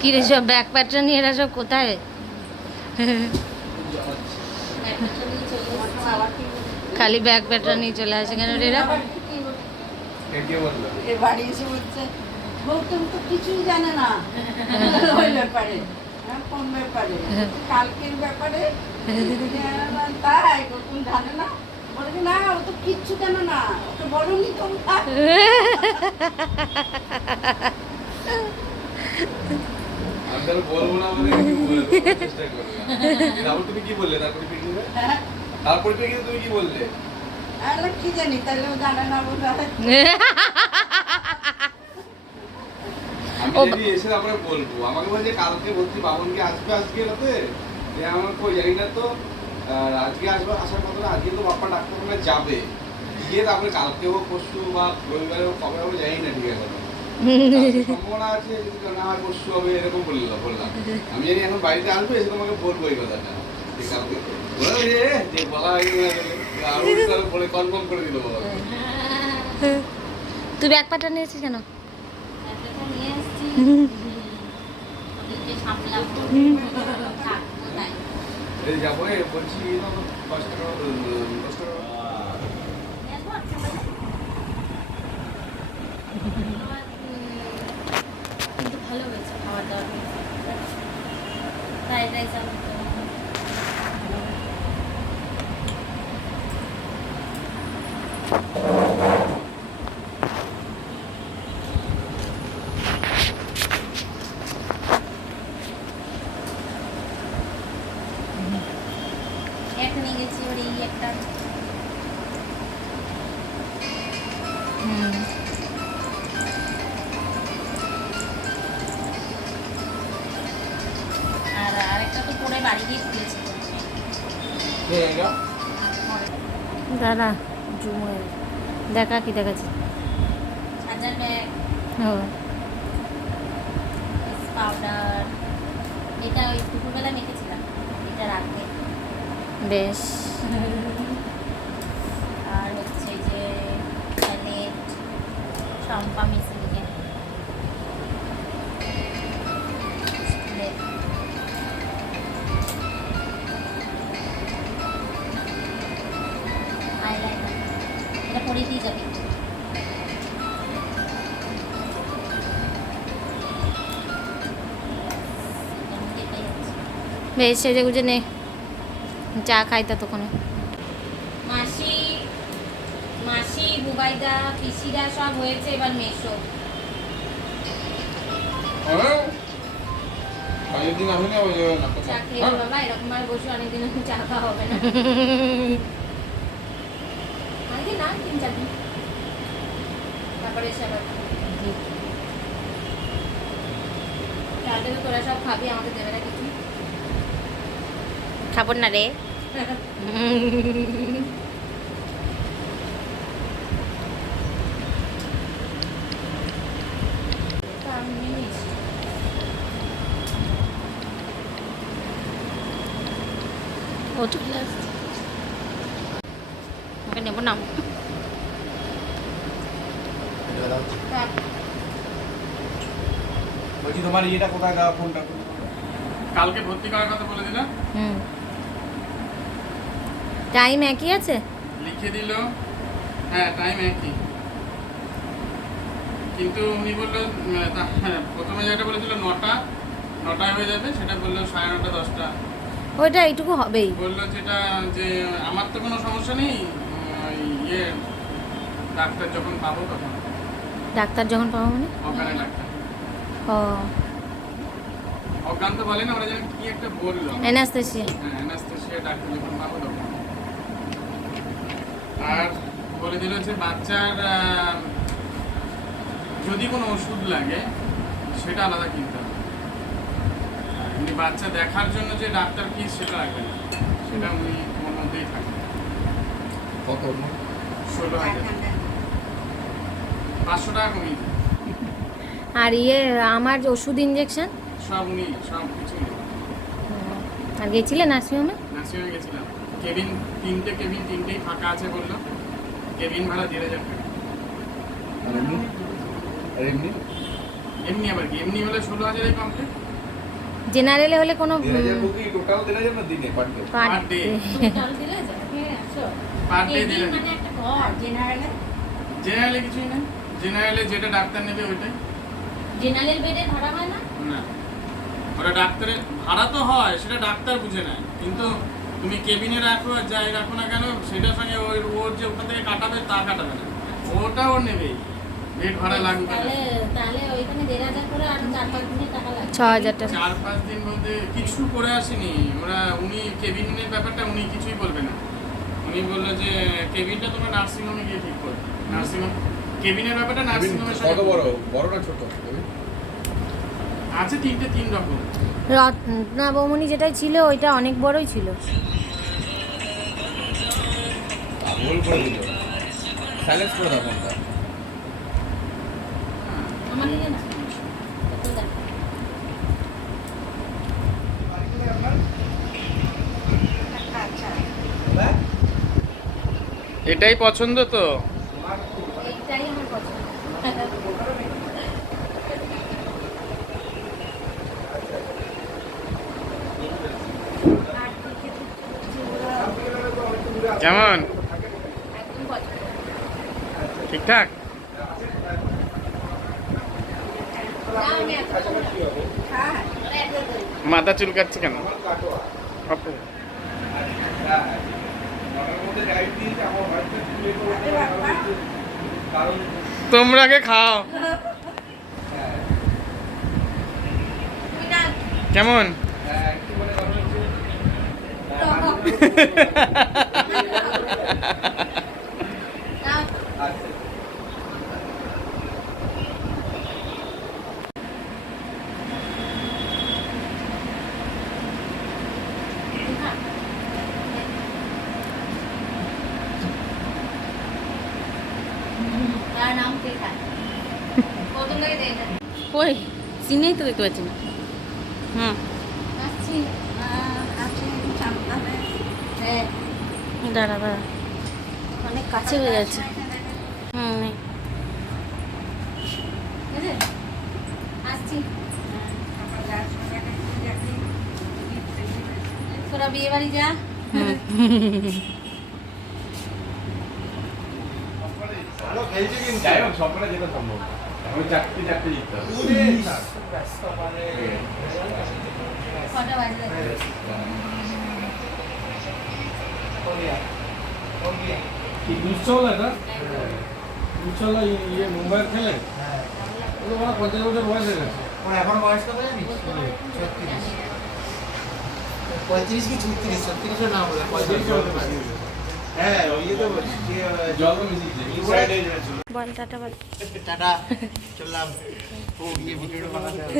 কি রে সব ব্যাগ প্যাটরা নিয়ে এরা সব কোথায়? খালি ব্যাগ প্যাটরা নিয়ে চলে আসে কেন রে এরা? বাড়ি এসে বলছে বউ তুমি তো কিছুই জানে না ওই ব্যাপারে, কোন ব্যাপারে, কালকের ব্যাপারে। তাই তুমি জানে না? বলে না ও তো কিচ্ছু জানে না, ওকে বলনি তোমরা। আমি বলবো না মানে চেষ্টা করবে। তারপর তুমি কি বললে? তারপরে পিকনিকে তারপরে পিকনিকে তুমি কি বললে? আরে কি জানি, তাহলে ও জানে না বলে আমি যদি এসে তারপরে বলবো। আমাকে বলছে কালকে বলছি বাবনকে আসবে আজকে রাতে, যে আমার কই জানি না তো, আজকে আসবে, আসার কথা না, আজকে তো বাপ্পা ডাক্তারখানায় যাবে, গিয়ে তারপরে কালকে হোক পরশু বা রবিবারে হোক কবে হবে জানি না, ঠিক আছে সম্ভাবনা আছে যদি না হয় পরশু হবে এরকম বললাম। আমি জানি এখন বাড়িতে আসবে, এসে তোমাকে বলবো এই কথাটা। ঠিক আছে যে বলা হয়ে গেলে আরো বলে কনফার্ম করে দিল বাবা। তুই ব্যাগ প্যাটরা নিয়েছিস কেন? এই যাবো বলছি কষ্ট কিন্তু ভালো হয়েছে খাওয়া দাওয়া। ফ্রাইড রাইস একটা নিয়ে গেছি ওর এই একটা। আর আরেকটা তো পরে বাড়ি গিয়ে খুলেছি। দাদা জুমের দেখা কি দেখাচ্ছে? চার্জার ব্যাগ, পাউডার, এটা ওই দুপুরবেলা মেখেছিলাম, এটা রাখবে বেশ। আর হচ্ছে যে প্যালেট, শম্পা মিশিয়ে আইলাইনার, এটা পরে দিয়ে যাবে। বেশ সেজে গুজে নে, চা খাই ততক্ষণে। মাসি মাসি বুবাইদা পিসিরা সব হয়েছে, এবার মেশো। চা খেয়ে বাবা, এরকম আর বসে অনেকদিন চা খাওয়া হবে না। আগে না 3-4 দিন তারপরে এসে আবার চাতে তো তোরা সব খাবি, আমাকে দেবে না কিছু? খাবো না রে। ও চলে আসছে, ওকে নেবো না। বলছি তোমার ইয়েটা কোথায় গা, ফোনটা কালকে ভর্তি করার কথা বলে দিলাম। টাইম একই আছে, লিখে দিল। হ্যাঁ টাইম একই, কিন্তু উনি বললো প্রথমে যেটা বলেছিল 9টায় হয়ে যাবে, সেটা বললো 9:30 10টা। ওইটা এইটুকু হবেই। বললো যেটা যে আমার তো কোনো সমস্যা নেই, ইয়ে ডাক্তার যখন পাবো তখন। ডাক্তার যখন পাবো মানে? অজ্ঞানে ডাক্তার। ও অজ্ঞান তো বলে না, ওরা যেন কি একটা বললো, অ্যানাস্থেসিয়া। হ্যাঁ অ্যানাস্থেসিয়া ডাক্তার যখন পাবো তখন। আর বলে দিল যে বাচ্চার যদি কোনো ওষুধ লাগে সেটা আলাদা কিনতে হবে, উনি বাচ্চা দেখার জন্য যে ডাক্তার ফিস সেটা রাখবেন না, সেটা উনি ওর মধ্যেই থাকবে। কত? 16,000, 500 টাকা কমিয়ে। আর ইয়ে আমার ওষুধ ইঞ্জেকশন সব উনি সব কিছু। আর গেছিলেন নার্সিংহোমে? নার্সিংহোমে গেছিলাম, কেবিন 3টেই ফাঁকা আছে বললো, কেবিন ভাড়া 1,500 টাকা। এমনি আবার কি, এমনি হলে 16,000 কমপ্লিট। জেনারেলে হলে কোনো 1000 বুকিং টোটাল 1000 না দিনে পার ডে? পার Per day। টোটাল দিলে যায় পার ডে কেবি দিলে মানে একটা ঘর জেনারেলে জেনারেলে কিছুই না, জেনারেলে যেটা ডাক্তার নেবে ওইটাই। জেনারেল বেডে ভাড়া হয় না না, ওটা ডাক্তারের ভাড়া তো হয়, সেটা ডাক্তার বুঝে নেয়, কিন্তু তুমি কেবিনে রাখো আর যাই রাখো না কেন সেটার সঙ্গে ওর যে ওখান থেকে কাটাবে তা কাটাবে না, ওটা ওর নেবেই, বেড ভাড়া লাগবে না। তাহলে তাহলে ওইখানে 1500 করে আর 4-5 দিনের টাকা লাগবে 6000 টাকা 4-5 দিন মধ্যে কিছু করে আসেনি ওরা, উনি কেবিনের ব্যাপারটা উনি কিছুই বলবে না, উনি বললো যে কেবিনটা তোমরা নার্সিংহোমে গিয়ে ঠিক করো, নার্সিংহোম কেবিনের ব্যাপারটা নার্সিংহোমের কত সঙ্গে বড়? বড় না ছোট? আছে, 3 রকম। রত্না বৌমনি যেটা ছিল ওইটা অনেক বড়ই ছিল। ভুল করে দিল, সাইলেন্স করে দাও ফোনটা। আমার নিয়ে না কত দেখ আচ্ছা এটাই পছন্দ তো? এইটাই আমার পছন্দ কেমন, একদম পছন্দ ঠিকঠাক? দাও আমি এত হ্যাঁ মাথা চুলকাচ্ছে কেন? আপু, তোমরা আগে খাও। তুমি না কেমন? দাও তার নাম কে খায় প্রথম থেকে দেয় না কই চিনেই তো দেখতে পাচ্ছি না। হুম আসছি আছে সামনে হ্যাঁ দাঁড়া দাঁড়া অনেক কাছে হয়ে যাচ্ছে। হুম নে। ঠিক আছে আসছি তোরা বিয়ে বাড়ি যা যাই হোক সবকটা যেটা সম্ভব, আমি চারটে জিততে হবে। কটা বাজে দুধ এটা দুধ ইয়ে মুম্বাইয়ের খেলে ওরা 50 বছর বয়স হয়ে গেছে। এখন বয়স কত জানিস? 35 কি 36? 36 না বলে 35 হতে পারে। হ্যাঁ ওই তো বলছি যে জল মিশিয়েছে ইনসাইডে বল টাটা বল। টাটা চললাম ও গিয়ে ভিডিও বানাতে হবে।